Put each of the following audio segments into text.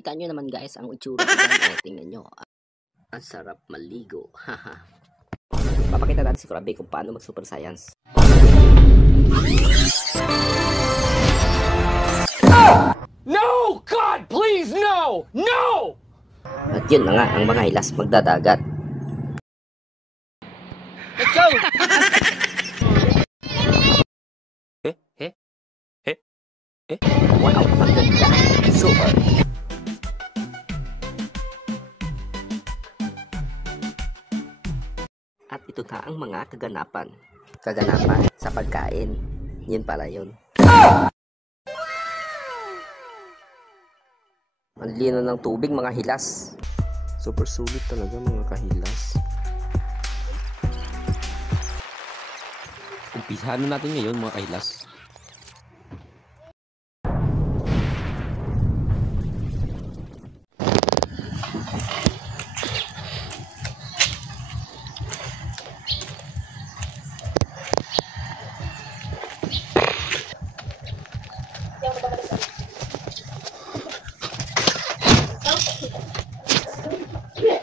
Kita nyo naman guys ang itsura ko dyan. Tingnan nyo. Ang sarap maligo. Papakita natin si Krabi kung paano mag super science. No! God, please, no! No! At yun na nga ang mga hilas magdadagat. Let's go! Wow, ang ganda. Super. At ito na ang mga kaganapan. Kaganapan sa pagkain. Yun pala yun. Ang lino ng tubig, mga hilas. Super sulit talaga mga kahilas. Umpisahan na natin ngayon mga kahilas.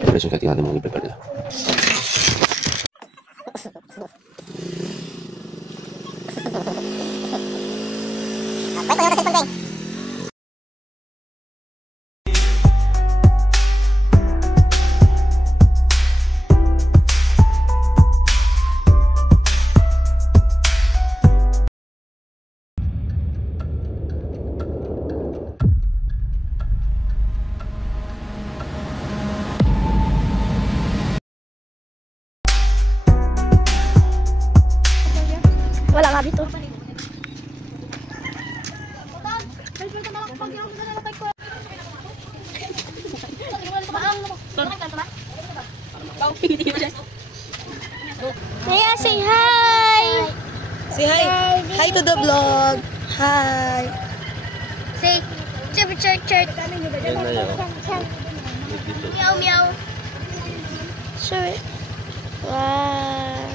Pero sukat natin mga i-prepare nila. Wala nga dito. Maya, say hi! Say hi! Hi to the vlog! Hi! Say, chirp, chirp, chirp. Meow, meow. Sure. Wow.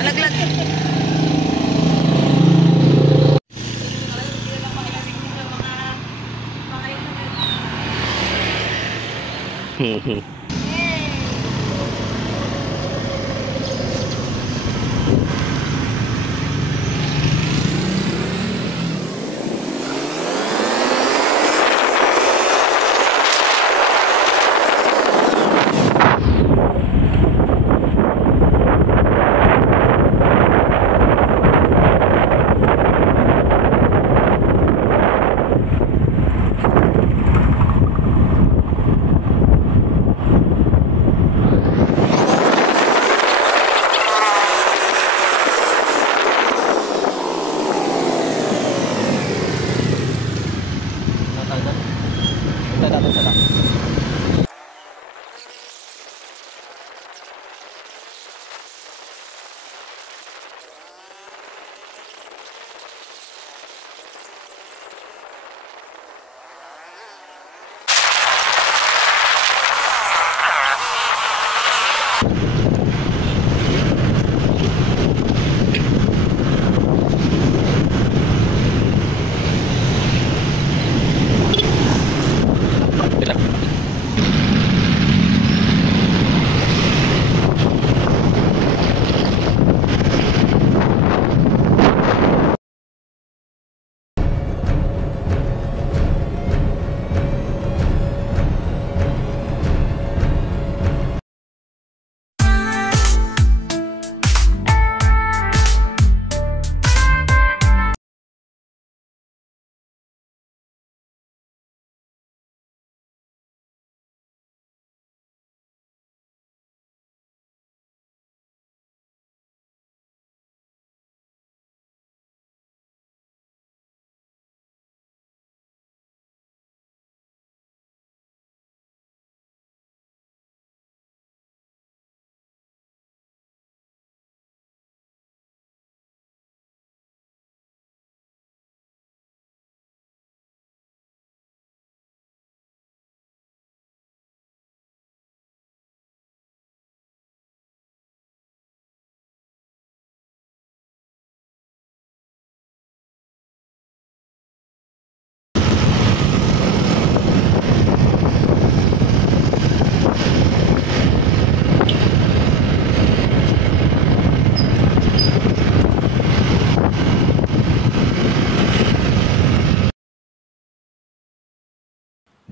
Alaglag! Hehe.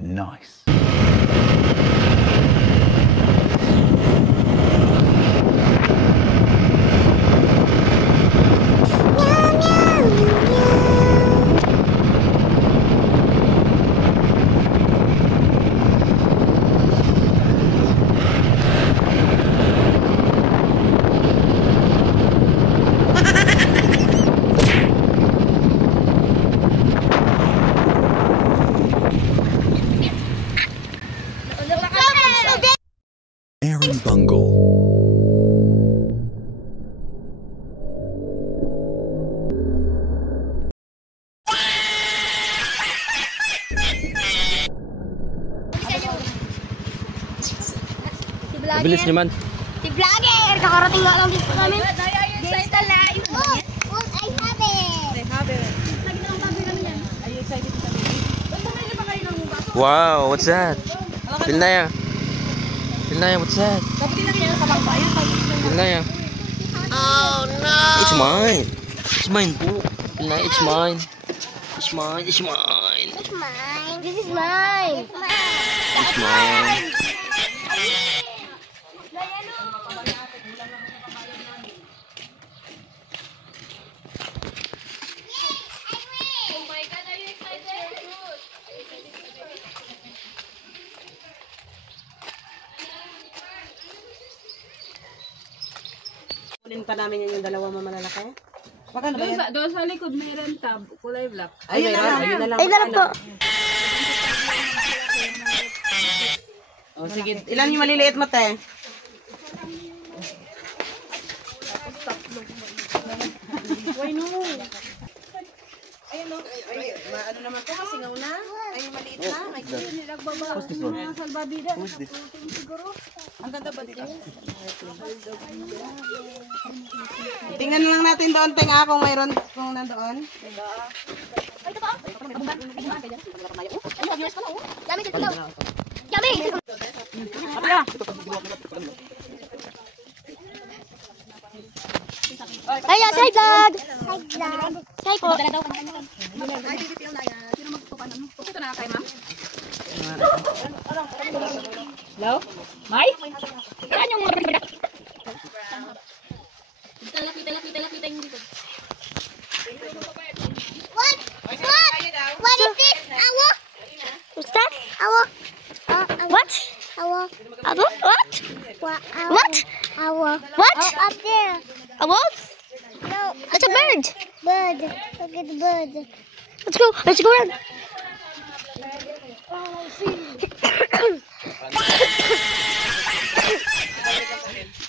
Nice. Aaron Bungle. Mabilis nyo man. Si Vlogger! Kakarating nga lang dito namin. Gangsta live! Oh, I have it! Lagi na ang baboy namin yan. Are you excited to sabi? Ba't bumili pa kayo ng baso? Wow, what's that? Pilnaya. Pilnaya, what's that? Dapat lang niya sa pagbayan. Pilnaya. Oh no! It's mine. It's mine po. Pilnaya, it's mine. It's mine. It's mine. It's mine. This is mine. It's mine. Kunin pa namin yan yung dalawa mamalalaki. Magkano ba yan? Doon sa likod may tab, kulay black. Ayun na lang. Ayun na lang. Ay, dala po. O sige. Ilan yung maliliit mo, te? Why no? Ayun no. Ay, ano naman to? Masingaw na? Ay, maliit na. Ay, Who's this one? Who's this? ang ganda ba dito? Tingnan na lang natin doon, Tenga, kung mayroon, kung nandoon. Yummy, dito daw. Yummy! Ay, say vlog! Say po. Ito na kay ma'am. Hello? May? Saan yung What? What is this? Awo? What's that? Awo. What? Awo. Awo? What? What? Awo. What? Up there. A wolf? No. That's a bird. Bird. Look at the bird. Let's go. Let's go run.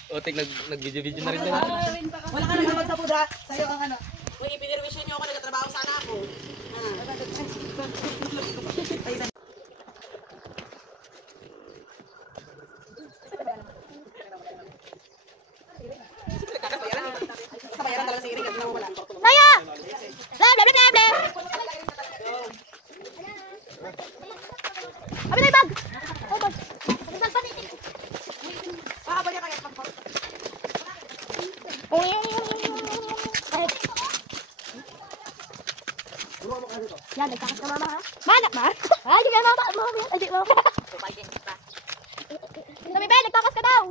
Otik, nag-video-video na rin din. Wala ka naman magsapuda. Sa'yo ang ano. Uy, ipinirwisyon niyo ako. Nagtatrabaho sana ako. Kabayaran talaga sa iring at nawawalan. Naya! Blah, blah, blah, blah, blah. Abi na yung bag! Oh, bag. Bag pa nitin. Pakaba niya kaya pagpag. Yan, nagkakas ka mama ha? Manak ma? Ay, di ka mama. Ay, di mama. Sabi ba, nagkakas ka daw.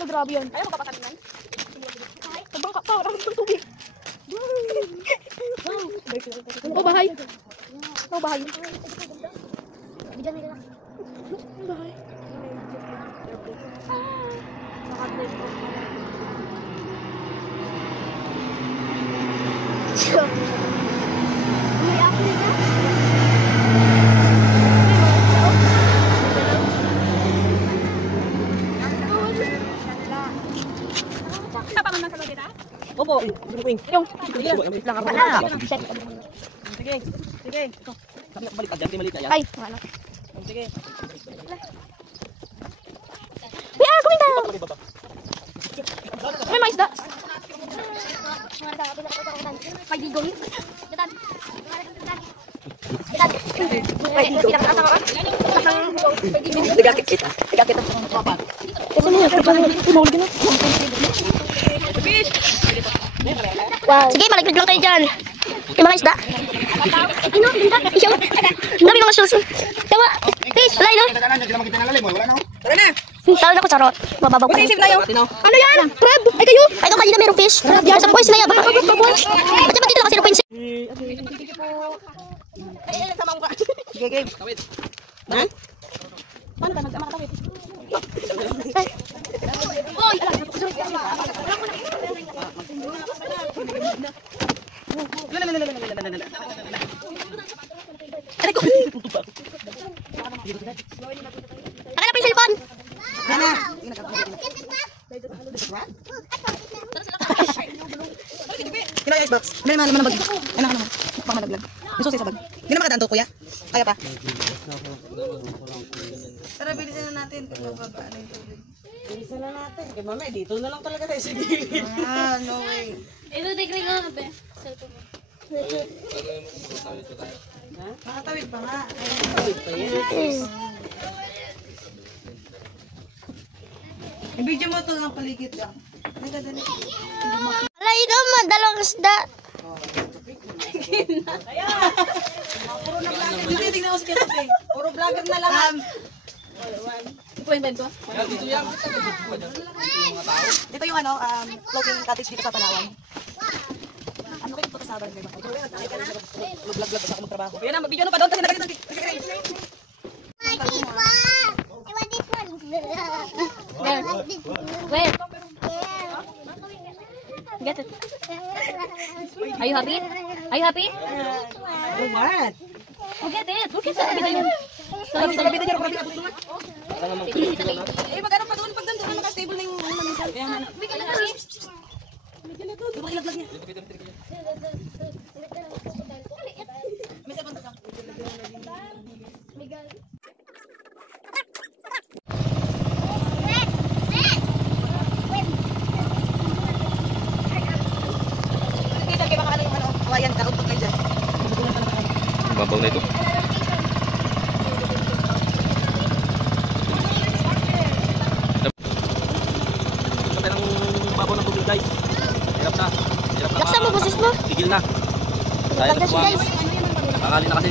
Oh, grabe yan. Ayaw magpapatabinan. Nagbangka pa, wala akong tubig. Oh, bahay. Oh, bahay. Bigyan nila lang. Bahay. Umiyak rin na. Opo. Yung. Lang ako na. Sige. Sige. Sabi na balik, adyan, maliit na yan. Ay, ano. Sige. We are going down. May mais da. May digong. Datan. Datan. May digong. Nagakit kita. Nagakit kita. Wow. Sige, malaglag lang kayo dyan. Yung mga isda. Ino, ganda. Yung, ang dami mga shoes. Tawa, fish, wala ino. Tara na. Tawag ako charot. Mababaw ko. Save na yun. Ano yan? Crab? Ay kayo? Ay ito kanina merong fish. Yan sa points na yan. Baka points. Ba't naman dito lang kasi 0 points? Ay, sama mo ka. Sige, game. Ha? Paano ka makatawid? Aray ko. Akala pa yung cellphone. Kino yung icebox? Hindi naman naman bag. Ano naman? Baka malaglag. Yung susi sa bag. Hindi naman makadaan to, kuya. Kaya pa. Tara, bilisan na natin. Pagbaba na yung tubig. Bilisan na natin. Kaya mamaya, dito na lang talaga tayo. Sige. No way. Ito, tigring nga ba? Nakatawid pa nga. I-video mo ito ng paligid lang. Nagdadali. Aray ito, dalawang isda. Tingnan ko si Kete. Puro vlogger na lahat. Ito yung ano, floating cottage dito sa Palawan. Ano kayo ito kasama? Vlog-vlog sa ako magtrabaho. Ayan na, mag-video ano pa doon. Kasi nagalit ng Where? Get it. Are you happy? Are you happy? what? Oh, get it. Look at it. Sorry, Sabi na dyan, sabi na dyan. Eh, mag-ano pa doon? Pag doon, doon naka-stable na yung mamisal. Kaya nga na. Ilaglag niya. May sabon ka. Kita kayo baka ano yung ano, kawayan, karuntok kayo dyan. Babaw na ito. Patay ng babaw ng tubig, guys. Hirap na. Hirap na. Laksa mo, boses mo. Tigil na. Dahil Laksa siya, guys. Tangali na kasi.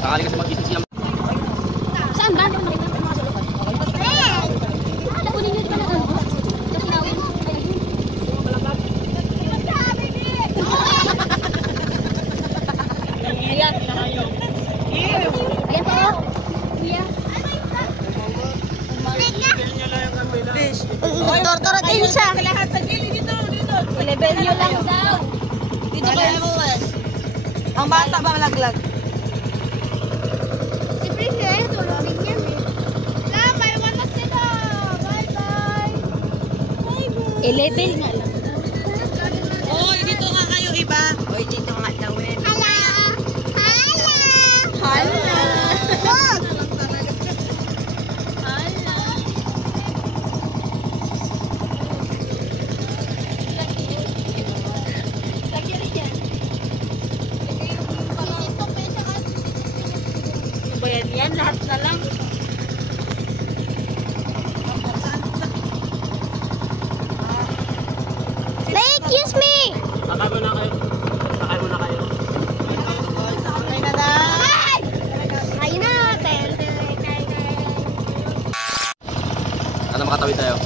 Tangali kasi mag-isip siya. Saan ba? Ano makikita mga sa loob? Kunin nyo, di ba na ano? Ito sinawin. Ayan. Ayan po. Kuya. Fish. Tortoro din siya. Lahat sa gilid dito, dito. I-level nyo lang daw. Dito kayo mo. Ang bata ba malaglag? Siyempre siya, tulungin niya. May one na sila. Bye-bye. I-level nga lang. Oy, dito nga kayo iba. Oy, dito nga daw eh. Hala. Hala. Hala. Bayan yan, lahat na lang. Excuse me! Sakay mo na kayo. Sakay mo na kayo. Sakay na daw. Ayun na! Sana makatawid tayo.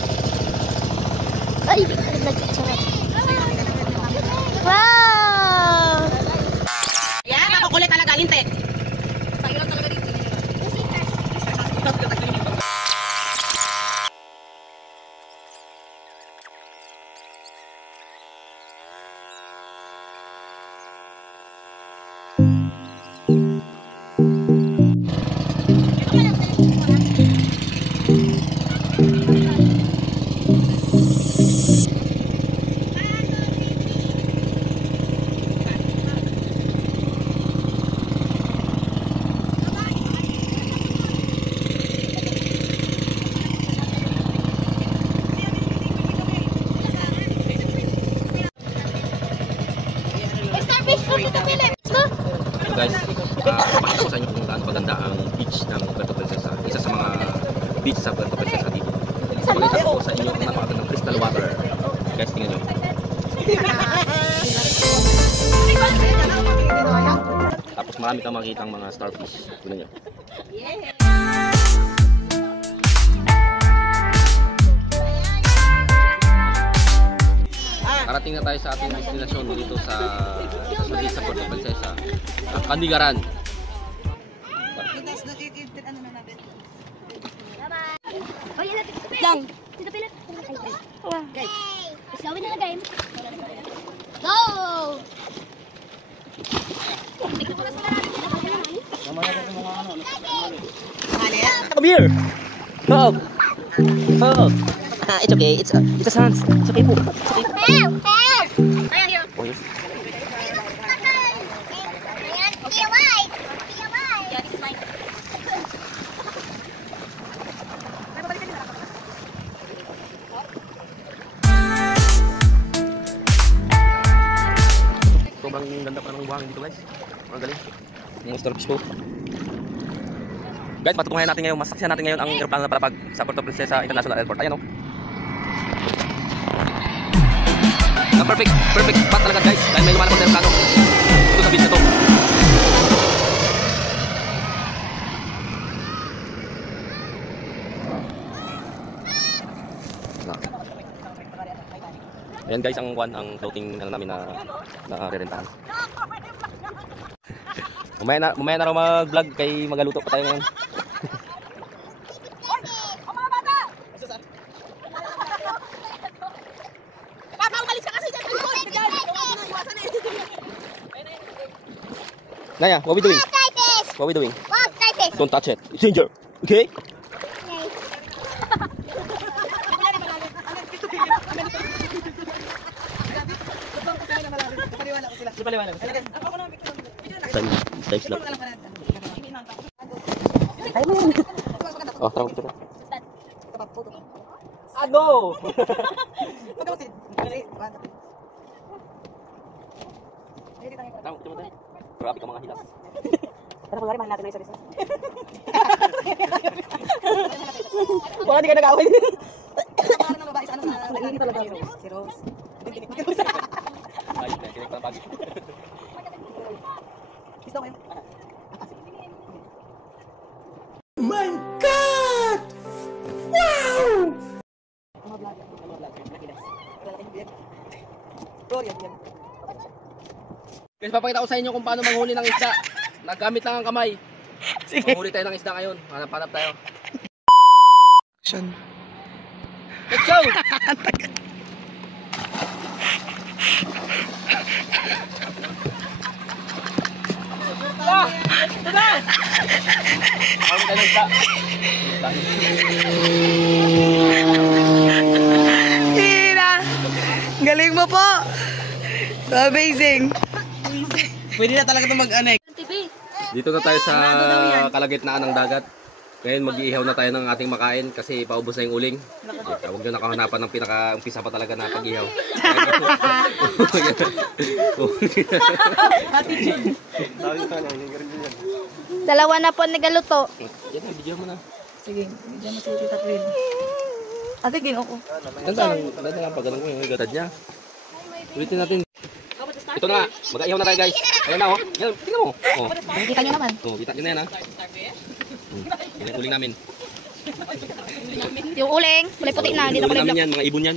Ay, nag-sorry. Wow! Yan, makukulit talaga, linte. Panginoon talaga dito. Guys, pakita ko sa inyo kung gaano kaganda ang beach ng Puerto Princesa. Isa sa mga beach sa Puerto Princesa dito. Pakita ko sa inyo ang napakagandang crystal water. Guys, tingnan nyo. marami kang makikitang mga starfish. Tingnan nyo. Karating na tayo sa ating destinasyon dito sa Puerto Princesa, Candigaran. Lang. Dito pilit. Okay. Slowin na na game. Go! Come here. Oh. Oh. It's okay. It's a chance. It's okay po. It's okay po. Oh, yes. Sobrang ganda pa ng buhangin dito, guys. Ang galing. Yung starfish po. Guys, patutungayan natin ngayon, masaksihan natin ngayon ang aeroplano na palapag sa Puerto Princesa International Airport. Ayan o. Perfect spot talaga, guys. Dahil may lumalapag na aeroplano dito sa beach na to. Ayan guys, ang floating namin na re-rentahan. Mamaya na raw mag-vlog kay magaluto pa tayo ngayon. Naya, what we doing? What we doing? Don't touch it. It's danger. Okay? Time slap. Oh, tara kita. Ano? Tara, kita. Grabe ka mga hilas. Tara, pagkari mahal natin na isa-isa. Wala, di ka nag-away. Parang na babae sa ano sa... Nagiging talaga. Si Rose. Ayun, kinig pa ng pagi. Gusto ko yun. My God! Wow! Guys, papakita ko sa inyo kung paano manghuli ng isda. Naggamit lang ang kamay. Sige. Manghuli tayo ng isda ngayon. Hanap-hanap tayo. Let's go! Manghuli tayo ng isda. Tira! Galing mo po! So amazing! Pwede na talaga ito mag-anek. Dito na tayo sa kalagitnaan ng dagat. Ngayon mag-iihaw na tayo ng ating makain kasi paubos na yung uling. Huwag nyo nakahanapan ng pinaka-umpisa pa talaga na pag-ihaw. Dalawa na po nagaluto. Yan, video mo na. Sige, bigyan mo si Tita Queen. Ate, gino ko. Ganda lang pag ganun ko yung gatad niya. Ulitin natin. Ito na nga, mag-ihaw na tayo guys. Ayan na oh. Yan, tingnan mo. Oh. Kita nyo naman. Oh, kita nyo na yan ha. Yan yung uling namin. Yung uling, kulay puti na. Dito Uling kulay namin black. yan, mga ibon yan.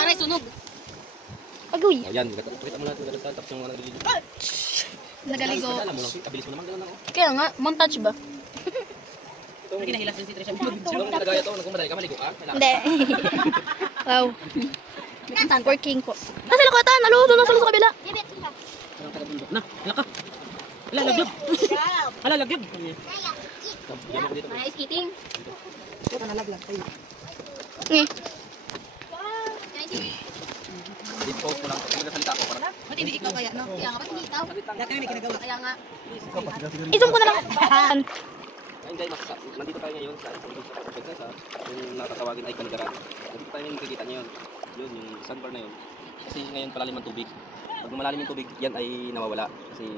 Aray, sunog. Agoy. Oh, yan, pakita mo natin. Tapos yung mga nagliligo. Nagaligo. Alam mo lang, kabilis mo naman ganun lang oh. Kaya nga, montage ba? Kinahilas din si Trisha. Sino ang nagaya to? Nagkumaday ka, maligo ka? Hindi. Wow. Working po. Nasa lakatan, alo, doon nasa sa kabila. Na, alak ka. Ala, lagyog. Ala, lagyog. Ay, skating. Ito na laglag. Dito ko lang, kasi magkasalita ako parang. Ba't hindi ikaw kaya, no? Kaya nga, ba't hindi ikaw? Lahat kami may kinagawa. Kaya nga. Isum ko na lang. Ayun guys, nandito tayo ngayon sa Puerto Princesa. Yung natatawagin ay Candigaran. Nandito tayo ngayon, nakikita nyo yun. Yun, yung sandbar na yun. Kasi ngayon palalim ang tubig. Pag malalim yung tubig, yan ay nawawala. Kasi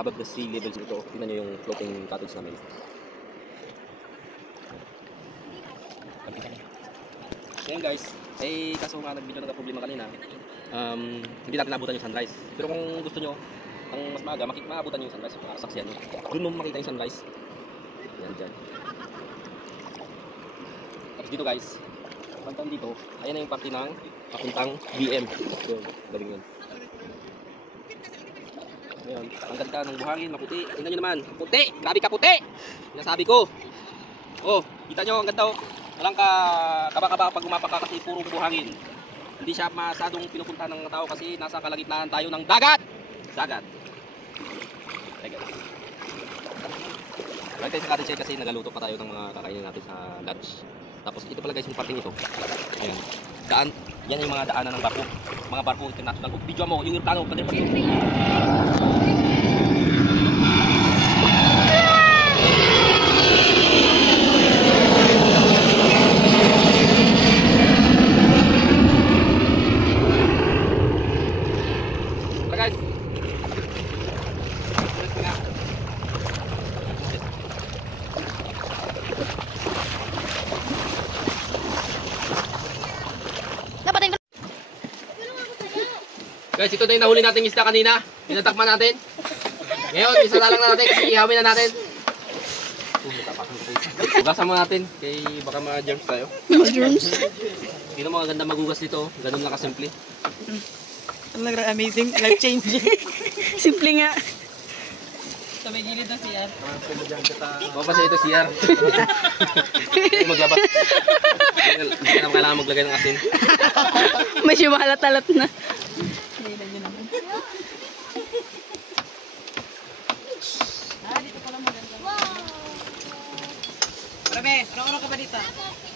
above the sea levels ito. Tingnan nyo yung floating cottage namin. Ngayon guys, kaso nga nag-video na problema kanina. Hindi natin nabutan yung sunrise. Pero kung gusto nyo, ang mas maaga, maabutan yung sunrise, saksiyan nyo. Doon mo makita yung sunrise. Yan dyan. Tapos dito guys, pagkaan dito, ayan na yung party ng papuntang BM. Yun, galing yun. Ngayon, ang ganda ng buhangin, maputi. Tingnan nyo naman, puti! Grabe ka puti! Sinasabi ko. Oh, kita nyo, ang ganda oh. Walang kaba-kaba pag umapak ka kasi puro buhangin. Hindi siya masadong pinupunta ng tao kasi nasa kalagitnaan tayo ng dagat. Dagat. Dagat. Right tayo sa cottage kasi nagaluto pa tayo ng mga kakainin natin sa lunch. Tapos ito pala guys yung parting ito. Ayan. Daan. Yan yung mga daanan ng barko. Mga barko international. Oh, video mo yung aeroplano. Padre pa dito. Guys, ito na yung nahuli nating isda kanina. Pinatakpan natin. Ngayon, isa na lang natin kasi ihawin na natin. Hugasan mo natin. Kaya baka mga germs tayo. Mga germs? Hindi mo maganda magugas dito. Ganun lang kasimple. Amazing. Life-changing. Simple nga. Sa may gilid ng CR. Mapasa ito CR. Hindi maglabas. Hindi na kailangan maglagay ng asin. Medyo mahalat-halat na. Grabe, ano ka ba dito?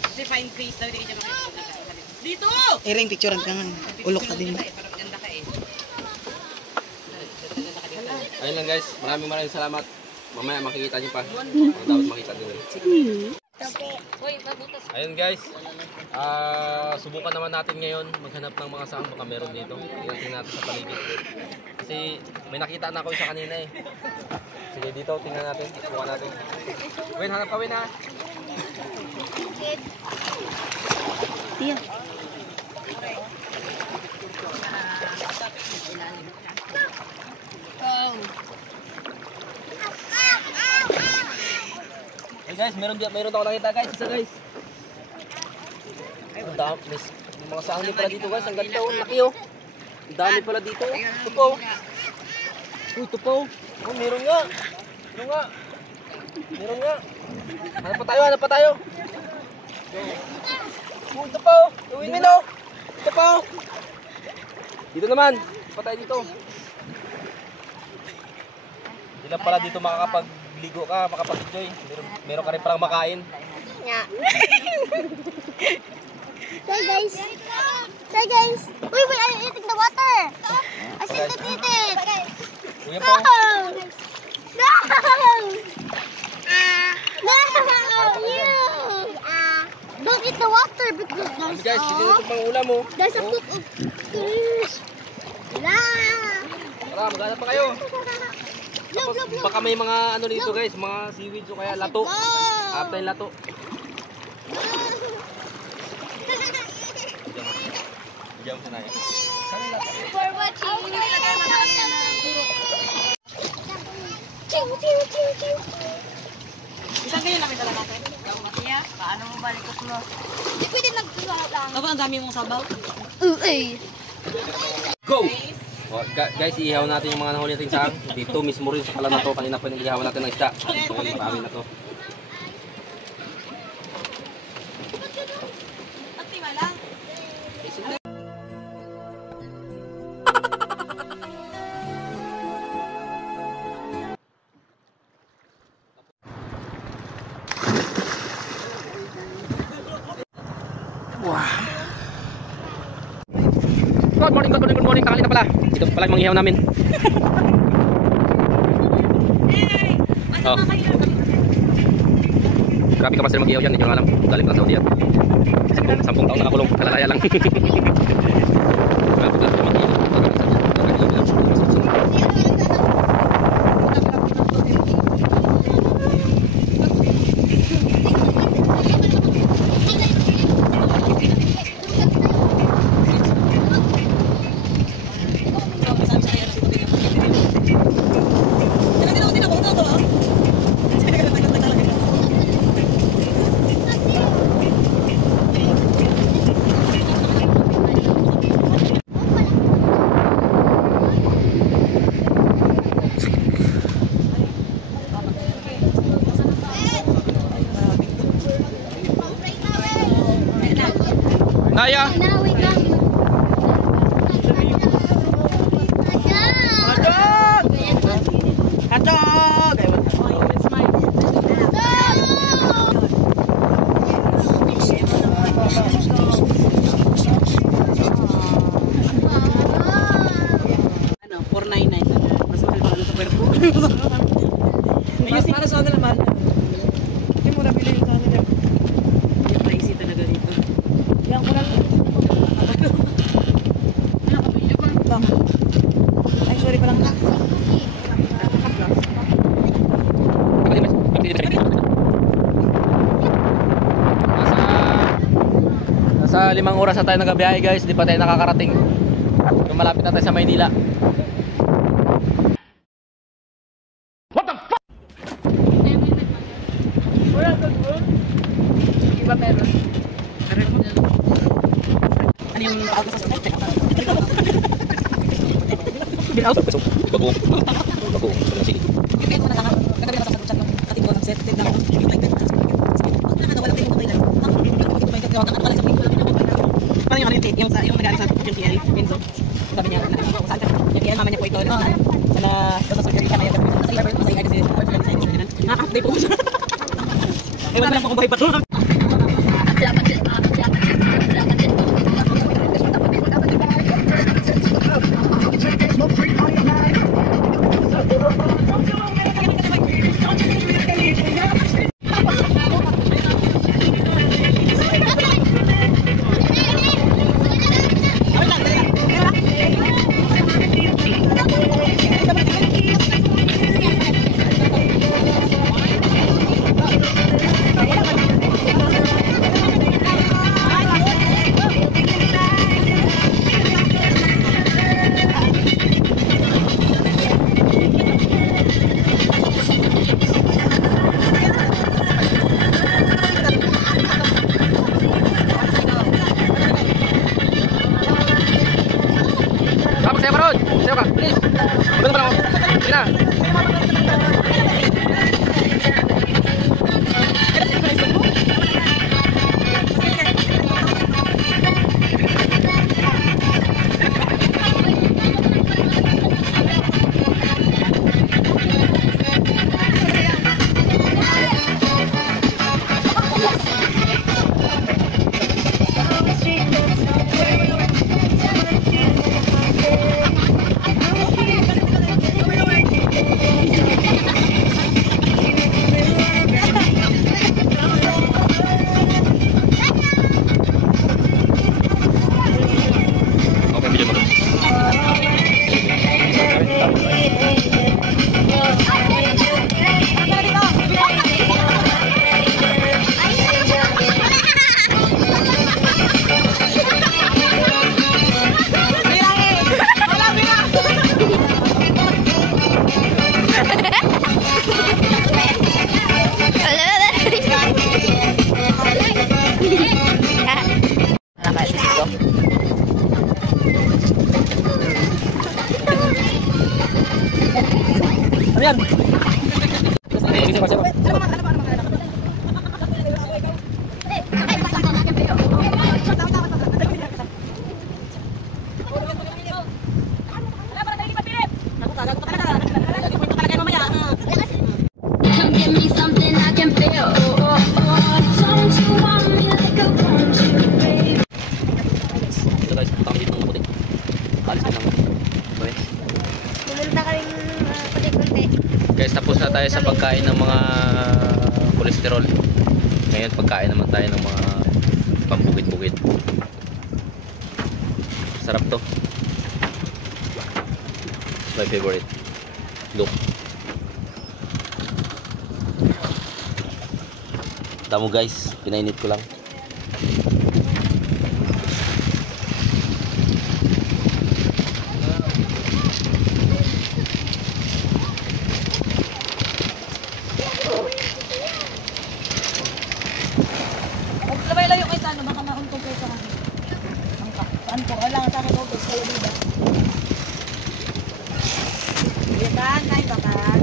Kasi fine face daw, hindi ka makikita. Dito! Ering picturean ka nga. Ulok ka din. Parang ganda ka eh. Ayun lang guys, maraming salamat. Mamaya makikita niyo pa. Dapat makita niyo. Ayun guys, subukan naman natin ngayon maghanap ng mga saang baka meron dito. Tingnan natin sa paligid. Kasi may nakita na ako isa kanina eh. Sige dito, tingnan natin. Subukan natin. Win, hanap ka Win ha. Iya. Hey guys, meron ako nakita guys, isa guys. Ay, ang dami. May mga sahani pala dito guys, ang ganda oh, laki oh. Ang dami pala dito. Ito po. Uy, ito po. Oh, meron nga. Meron nga. Meron nga. Hanap pa tayo. Oh, ito po. Uwin mo. Ito po. Dito naman. Pa tayo dito. Hindi lang pala dito makakapagligo ka, makapag-enjoy. Meron ka rin palang makain. Yeah. Say guys. Wait, I'm eating the water. I still don't eat it. Kuya No. po. No. No. You. Don't eat the water because Sabi guys, hindi na ito pang ulam mo. there's a poop of fish. Tara, maghanap pa kayo. Tapos baka may mga ano dito guys, mga seaweeds o kaya lato. After yung lato. Diyan mo sana yan. For watching. Isang ganyan namin dala natin. Paano mo balikot mo? Hindi pwede nagtuwa lang. Ako ang dami mong sabaw. Go! Oh, guys, iihaw natin yung mga nahuli natin saan. Dito mismo rin sa pala na to. Kanina pa yung iihaw natin ng isda. Ngayon, marami na to. Good morning. Tanghali na pala. Ito pala yung mga ihaw namin. Oh. Grabe ka master mag-ihaw yan. Hindi nyo alam. Galing pala sa Saudi yan. 10 taon nakakulong. Kalalaya lang. Grabe ka mag-ihaw. Tayo. Now wait lang. Ano, 499. Mas mahal pa ano sa puwerpo. Mas para sa ano naman. Hindi mo na bilhin sa kanila. Yung pricey talaga dito. Yan ko lang. Nakapilyo pa lang. Ay, sorry pa lang. Nasa 5 oras na tayo nagabiyahe guys, di pa tayo nakakarating. Pero malapit na tayo sa Maynila. What the fuck? Iba meron. Ano yung auto sa sulit? Binaw? Bago. Sige. Yung mo na lang. Kagabi na sa chat ng ating ko ng set na ako. Nakakawala tayo ng lang. Paano yung tape? Yung nag-aaral sa GTL, Pinzo. Sabi niya, saan ka? Yung TL, mama niya po ito. Sa surgery ka na yun. Sa iba, sa iba kasi nakaka-update po siya. Ewan na lang po kung buhay pa ito. Saya parod. Saya ka. Please. Betul pa ako. Sige na. Ayan. Give me something I can feel. Don't you want me like I want you, baby? Ito guys, punta kami dito ng puti. Alis ka lang. Okay. Pumunta ka rin konti-konti. Guys, tapos na tayo sa pagkain ng mga kolesterol. Ngayon pagkain naman tayo ng mga pambukid-bukid. Sarap to. My favorite. Look. Tamo guys, pinainit ko lang. Labay lang yung isa, no? Baka mauntog kayo sa akin. Saan po? Wala nga sa akin, okay. Kayo dito. Bitan, kain bakal.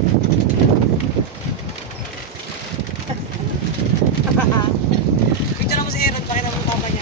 Picture mo si Aaron, pakita mo yung papa niya.